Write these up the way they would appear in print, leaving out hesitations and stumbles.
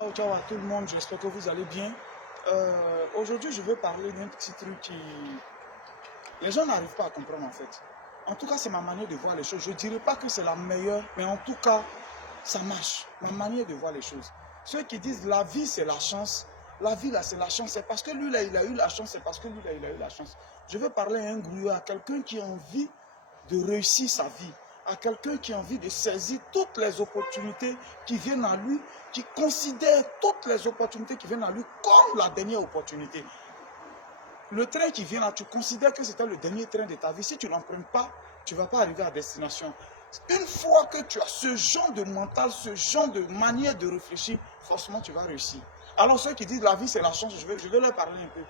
Ciao, ciao à tout le monde, j'espère que vous allez bien. Aujourd'hui, je veux parler d'un petit truc qui... Les gens n'arrivent pas à comprendre en fait. En tout cas, c'est ma manière de voir les choses. Je ne dirais pas que c'est la meilleure, mais en tout cas, ça marche. Ma manière de voir les choses. Ceux qui disent la vie, c'est la chance. La vie, là, c'est la chance. C'est parce que lui, là, il a eu la chance. C'est parce que lui, là, il a eu la chance. Je veux parler à un grouillard, à quelqu'un qui a envie de réussir sa vie, à quelqu'un qui a envie de saisir toutes les opportunités qui viennent à lui, qui considère toutes les opportunités qui viennent à lui comme la dernière opportunité. Le train qui vient là, tu considères que c'était le dernier train de ta vie. Si tu n'empruntes pas, tu ne vas pas arriver à destination. Une fois que tu as ce genre de mental, ce genre de manière de réfléchir, forcément tu vas réussir. Alors ceux qui disent la vie c'est la chance, je vais leur parler un peu.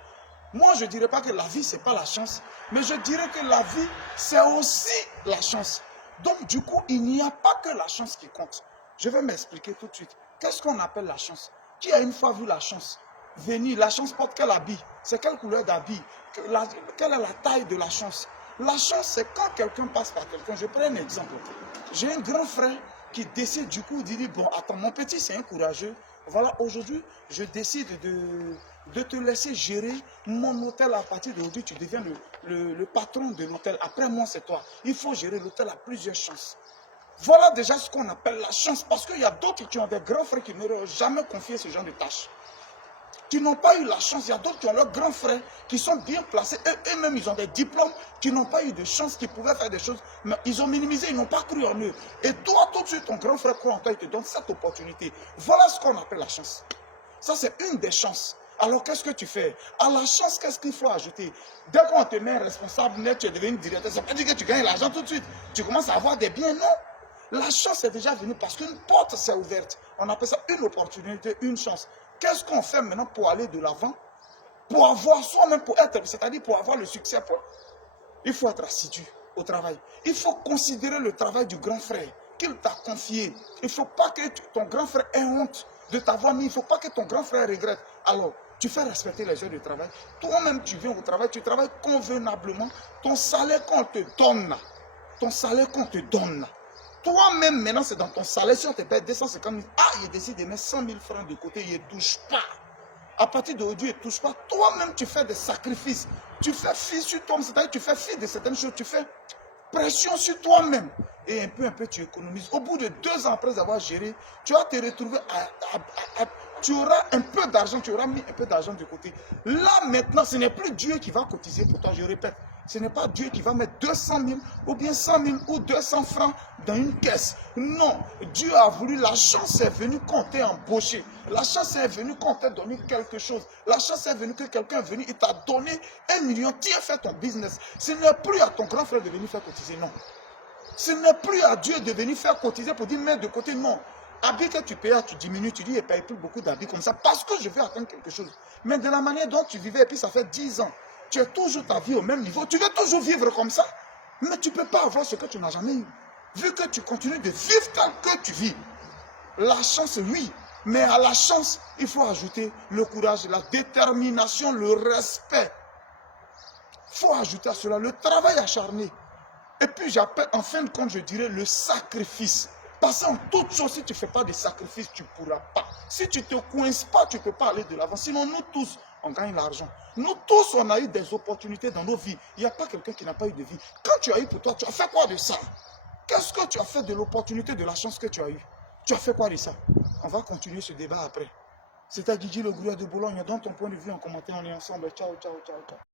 Moi, je ne dirais pas que la vie, ce n'est pas la chance, mais je dirais que la vie, c'est aussi la chance. Donc, du coup, il n'y a pas que la chance qui compte. Je vais m'expliquer tout de suite. Qu'est-ce qu'on appelle la chance? Qui a une fois vu la chance venir? La chance porte quel habit? C'est quelle couleur d'habit? Quelle est la taille de la chance? La chance, c'est quand quelqu'un passe par quelqu'un. Je prends un exemple. J'ai un grand frère qui décide du coup, il dit, bon, attends, mon petit, c'est un courageux. Voilà, aujourd'hui, je décide de te laisser gérer mon hôtel à partir d'aujourd'hui. Tu deviens le patron de l'hôtel. Après moi, c'est toi. Il faut gérer l'hôtel à plusieurs chances. Voilà déjà ce qu'on appelle la chance. Parce qu'il y a d'autres qui ont des grands frères qui n'auraient jamais confié ce genre de tâches. Qui n'ont pas eu la chance. Il y a d'autres qui ont leurs grands frères qui sont bien placés. Eux-mêmes, ils ont des diplômes, qui n'ont pas eu de chance, qui pouvaient faire des choses. Mais ils ont minimisé, ils n'ont pas cru en eux. Et toi, tout de suite, ton grand frère croit en toi, il te donne cette opportunité. Voilà ce qu'on appelle la chance. Ça, c'est une des chances. Alors, qu'est-ce que tu fais? À la chance, qu'est-ce qu'il faut ajouter? Dès qu'on te met responsable net, tu es devenu directeur. Ça veut dire que tu gagnes l'argent tout de suite. Tu commences à avoir des biens. Non. La chance est déjà venue parce qu'une porte s'est ouverte. On appelle ça une opportunité, une chance. Qu'est-ce qu'on fait maintenant pour aller de l'avant? Pour avoir soi-même, pour être, c'est-à-dire pour avoir le succès. Il faut être assidu au travail. Il faut considérer le travail du grand frère qu'il t'a confié. Il ne faut pas que ton grand frère ait honte de t'avoir mis. Il ne faut pas que ton grand frère regrette. Alors, tu fais respecter les heures de travail. Toi-même, tu viens au travail, tu travailles convenablement. Ton salaire qu'on te donne, toi-même, maintenant, c'est dans ton salaire. Si on te paie 250 000, il décide de mettre 100 000 francs de côté, il ne touche pas. À partir d'aujourd'hui, il ne touche pas. Toi-même, tu fais des sacrifices. Tu fais fi sur toi-même, c'est-à-dire tu fais fi de certaines choses. Tu fais pression sur toi-même. Et un peu, tu économises. Au bout de 2 ans après avoir géré, tu vas te retrouver tu auras un peu d'argent, tu auras mis un peu d'argent de côté. Là, maintenant, ce n'est plus Dieu qui va cotiser pour toi, je répète. Ce n'est pas Dieu qui va mettre 200 000 ou bien 100 000 ou 200 francs dans une caisse. Non, Dieu a voulu, la chance est venue quand t'es embauché. La chance est venue quand t'es donné quelque chose. La chance est venue que quelqu'un est venu et t'a donné 1 million. Tu as fait ton business. Ce n'est plus à ton grand frère de venir faire cotiser, non. Ce n'est plus à Dieu de venir faire cotiser pour dire mettre de côté, non. Habits que tu payes, tu diminues, tu dis, je ne paye plus beaucoup d'habits comme ça parce que je vais atteindre quelque chose. Mais de la manière dont tu vivais, et puis ça fait 10 ans, tu as toujours ta vie au même niveau, tu veux toujours vivre comme ça, mais tu ne peux pas avoir ce que tu n'as jamais eu. Vu que tu continues de vivre tel que tu vis, la chance, oui, mais à la chance, il faut ajouter le courage, la détermination, le respect. Il faut ajouter à cela le travail acharné. Et puis j'appelle, en fin de compte, je dirais le sacrifice. Parce qu'en toute chose, si tu ne fais pas de sacrifice, tu ne pourras pas. Si tu ne te coinces pas, tu ne peux pas aller de l'avant. Sinon, nous tous, on gagne l'argent. Nous tous, on a eu des opportunités dans nos vies. Il n'y a pas quelqu'un qui n'a pas eu de vie. Quand tu as eu pour toi, tu as fait quoi de ça? Qu'est-ce que tu as fait de l'opportunité, de la chance que tu as eue? Tu as fait quoi de ça? On va continuer ce débat après. C'était Guigui le Grouillard de Boulogne. Dans ton point de vue en commentaire, on est ensemble. Ciao, ciao, ciao, ciao.